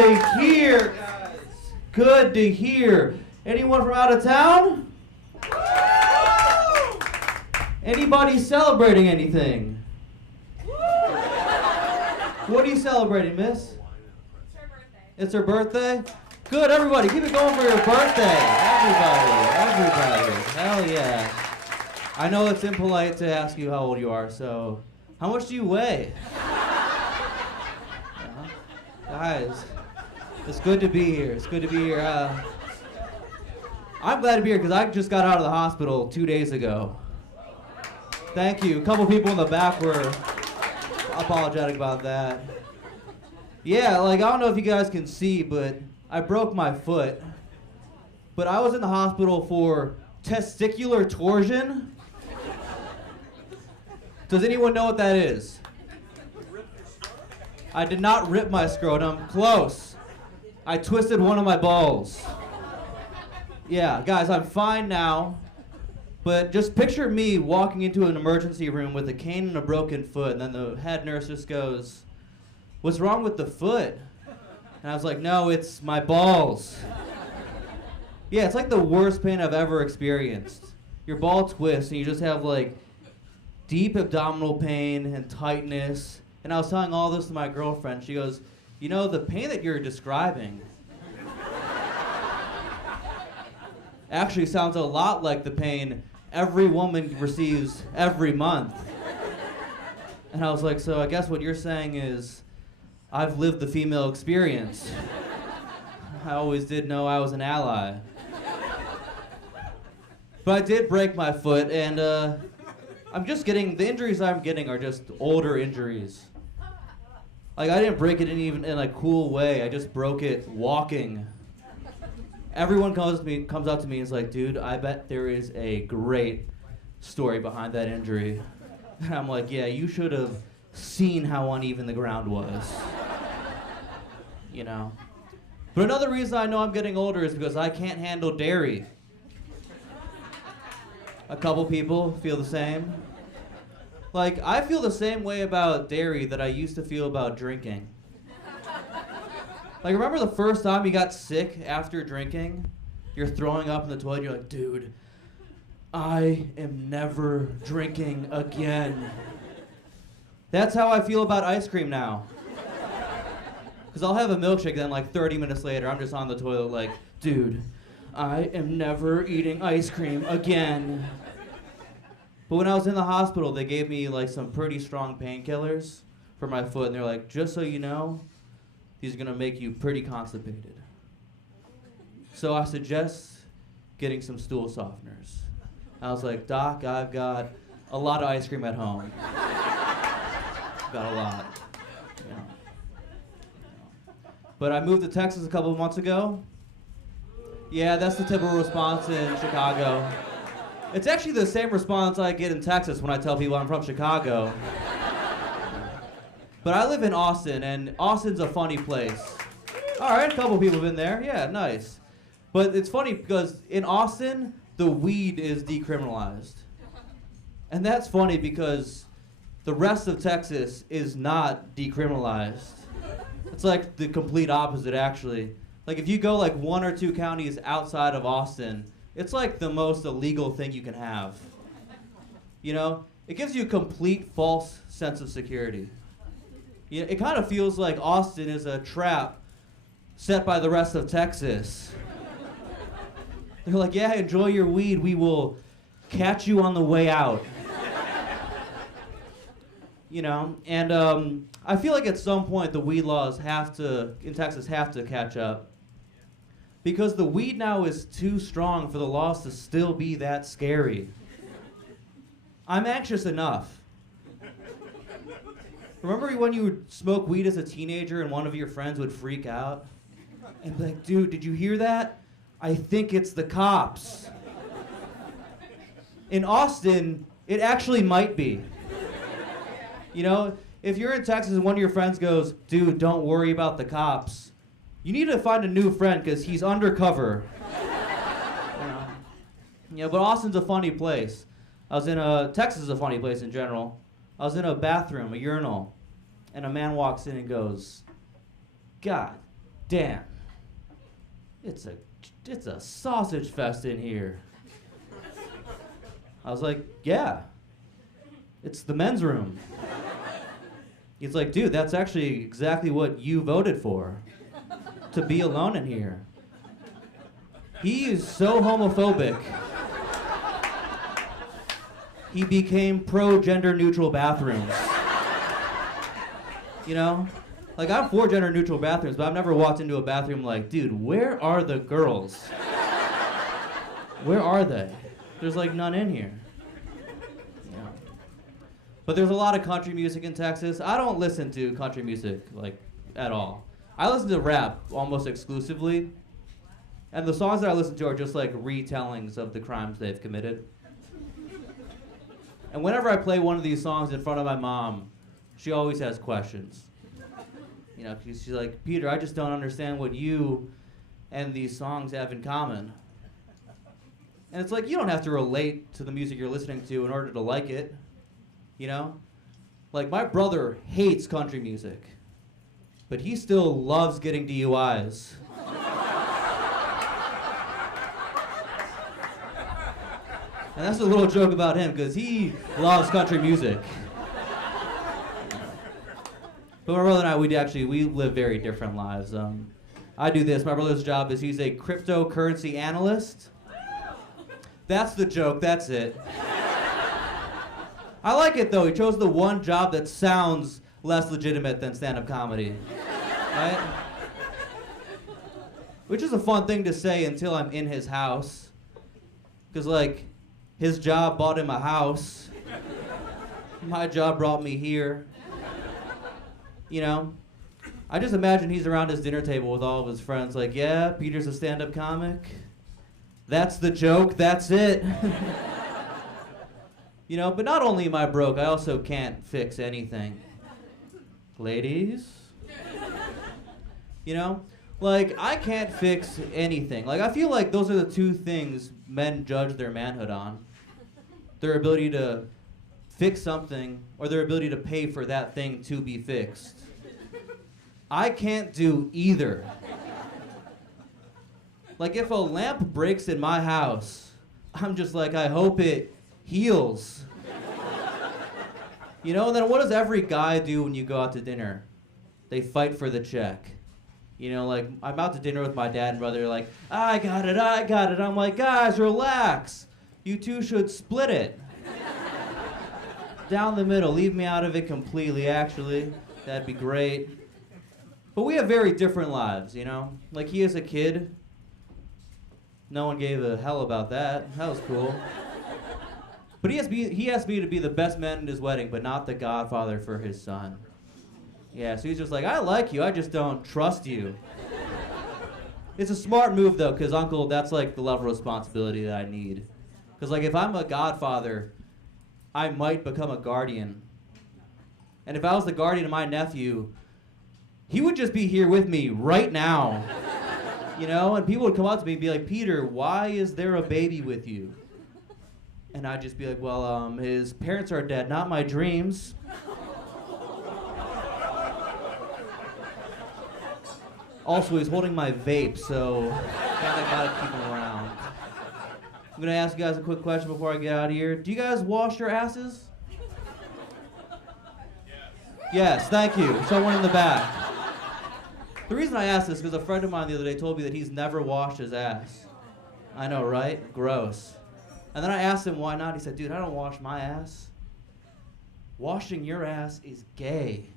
to hear, guys. Good to hear. Anyone from out of town? Anybody celebrating anything? What are you celebrating, miss? It's her birthday. It's her birthday? Good, everybody. Keep it going for your birthday. Everybody. Hell yeah. I know it's impolite to ask you how old you are, so how much do you weigh? Guys, it's good to be here. It's good to be here. I'm glad to be here because I just got out of the hospital 2 days ago. Thank you. A couple people in the back were apologetic about that. Yeah, like, I don't know if you guys can see, but I broke my foot. But I was in the hospital for testicular torsion. Does anyone know what that is? I did not rip my scrotum. Close. I twisted one of my balls. Yeah, guys, I'm fine now. But just picture me walking into an emergency room with a cane and a broken foot, and then the head nurse just goes, "What's wrong with the foot?" And I was like, "No, it's my balls." Yeah, it's like the worst pain I've ever experienced. Your ball twists, and you just have like deep abdominal pain and tightness. And I was telling all this to my girlfriend. She goes, "You know, the pain that you're describing actually sounds a lot like the pain every woman receives every month." And I was like, "So I guess what you're saying is I've lived the female experience. I always did know I was an ally." But I did break my foot, and the injuries I'm getting are just older injuries. Like, I didn't break it in a cool way. I just broke it walking. Everyone comes up to me and is like, "Dude, I bet there is a great story behind that injury." And I'm like, "Yeah, you should have seen how uneven the ground was." You know? But another reason I know I'm getting older is because I can't handle dairy. A couple people feel the same. Like, I feel the same way about dairy that I used to feel about drinking. Like, remember the first time you got sick after drinking? You're throwing up in the toilet, you're like, "Dude, I am never drinking again." That's how I feel about ice cream now. Because I'll have a milkshake, then like 30 minutes later, I'm just on the toilet like, "Dude, I am never eating ice cream again." But when I was in the hospital, they gave me like some pretty strong painkillers for my foot, and they're like, "Just so you know, these are gonna make you pretty constipated. So I suggest getting some stool softeners." I was like, "Doc, I've got a lot of ice cream at home." Got a lot. You know. But I moved to Texas a couple of months ago. Yeah, that's the typical response in Chicago. It's actually the same response I get in Texas when I tell people I'm from Chicago. But I live in Austin, and Austin's a funny place. All right, a couple people have been there. Yeah, nice. But it's funny because in Austin, the weed is decriminalized. And that's funny because the rest of Texas is not decriminalized. It's like the complete opposite, actually. Like, if you go like 1 or 2 counties outside of Austin, it's like the most illegal thing you can have. You know? It gives you a complete false sense of security. You know, it kind of feels like Austin is a trap set by the rest of Texas. They're like, "Yeah, enjoy your weed. We will catch you on the way out." You know? And I feel like at some point the weed laws in Texas have to catch up. Because the weed now is too strong for the laws to still be that scary. I'm anxious enough. Remember when you would smoke weed as a teenager and one of your friends would freak out? And be like, "Dude, did you hear that? I think it's the cops." In Austin, it actually might be. You know, if you're in Texas and one of your friends goes, "Dude, don't worry about the cops," you need to find a new friend because he's undercover. Yeah, but Austin's a funny place. Texas is a funny place in general. I was in a bathroom, a urinal, and a man walks in and goes, "God damn, it's a sausage fest in here. I was like, yeah, it's the men's room. He's like, dude, that's actually exactly what you voted for, to be alone in here. He is so homophobic. He became pro-gender neutral bathrooms. You know? Like, I'm for gender neutral bathrooms, but I've never walked into a bathroom like, dude, where are the girls? Where are they? There's like none in here. Yeah. But there's a lot of country music in Texas. I don't listen to country music, like, at all. I listen to rap almost exclusively. And the songs that I listen to are just like retellings of the crimes they've committed. And whenever I play one of these songs in front of my mom, she always has questions. You know, she's like, Peter, I just don't understand what you and these songs have in common. And it's like, you don't have to relate to the music you're listening to in order to like it. You know? Like, my brother hates country music, but he still loves getting DUIs. And that's a little joke about him, because he loves country music. But my brother and I, we live very different lives. I do this. My brother's job is he's a cryptocurrency analyst. That's the joke. That's it. I like it, though. He chose the one job that sounds less legitimate than stand-up comedy. Right? Which is a fun thing to say until I'm in his house. Because, like, his job bought him a house. My job brought me here. You know? I just imagine he's around his dinner table with all of his friends like, yeah, Peter's a stand-up comic. That's the joke, that's it. You know, but not only am I broke, I also can't fix anything. Ladies? You know? Like, I can't fix anything. Like, I feel like those are the two things men judge their manhood on. Their ability to fix something, or their ability to pay for that thing to be fixed. I can't do either. Like, if a lamp breaks in my house, I'm just like, I hope it heals. You know, and then what does every guy do when you go out to dinner? They fight for the check. You know, like, I'm out to dinner with my dad and brother, like, I got it. I'm like, guys, relax. You two should split it. Down the middle. Leave me out of it completely, actually. That'd be great. But we have very different lives, you know? Like, he is a kid. No one gave a hell about that. That was cool. But he asked me to be the best man at his wedding, but not the godfather for his son. Yeah, so he's just like, I like you, I just don't trust you. It's a smart move, though, because, Uncle, that's, like, the level of responsibility that I need. Because, like, if I'm a godfather, I might become a guardian. And if I was the guardian of my nephew, he would just be here with me right now. You know? And people would come up to me and be like, Peter, why is there a baby with you? And I'd just be like, well, his parents are dead, not my dreams. Also, he's holding my vape, so I gotta keep him around. I'm gonna ask you guys a quick question before I get out of here. Do you guys wash your asses? Yes, thank you. Someone in the back. The reason I asked this is because a friend of mine the other day told me that he's never washed his ass. I know, right? Gross. And then I asked him why not. He said, dude, I don't wash my ass. Washing your ass is gay.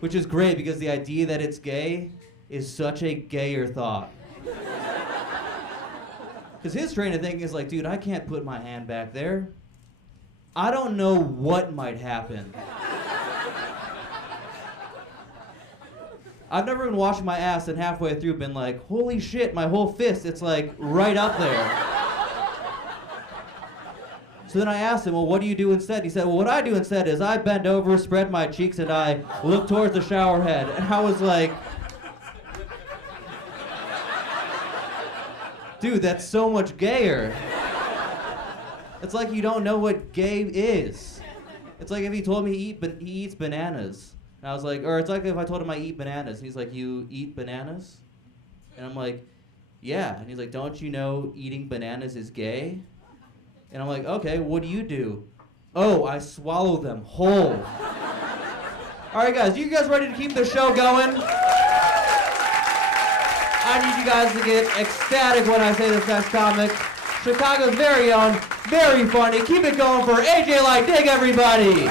Which is great because the idea that it's gay is such a gayer thought. Because his train of thinking is like, dude, I can't put my hand back there. I don't know what might happen. I've never been washing my ass and halfway through been like, holy shit, my whole fist, it's like right up there. So then I asked him, well, what do you do instead? He said, well, what I do instead is I bend over, spread my cheeks, and I look towards the shower head. And I was like, dude, that's so much gayer. It's like you don't know what gay is. It's like if he told me he eats bananas. And I was like, or it's like if I told him I eat bananas. He's like, you eat bananas? And I'm like, yeah. And he's like, don't you know eating bananas is gay? And I'm like, okay, what do you do? Oh, I swallow them whole. All right, guys, you guys ready to keep the show going? I need you guys to get ecstatic when I say this next comic. Chicago's very own, very funny. Keep it going for AJ Light Dig, everybody.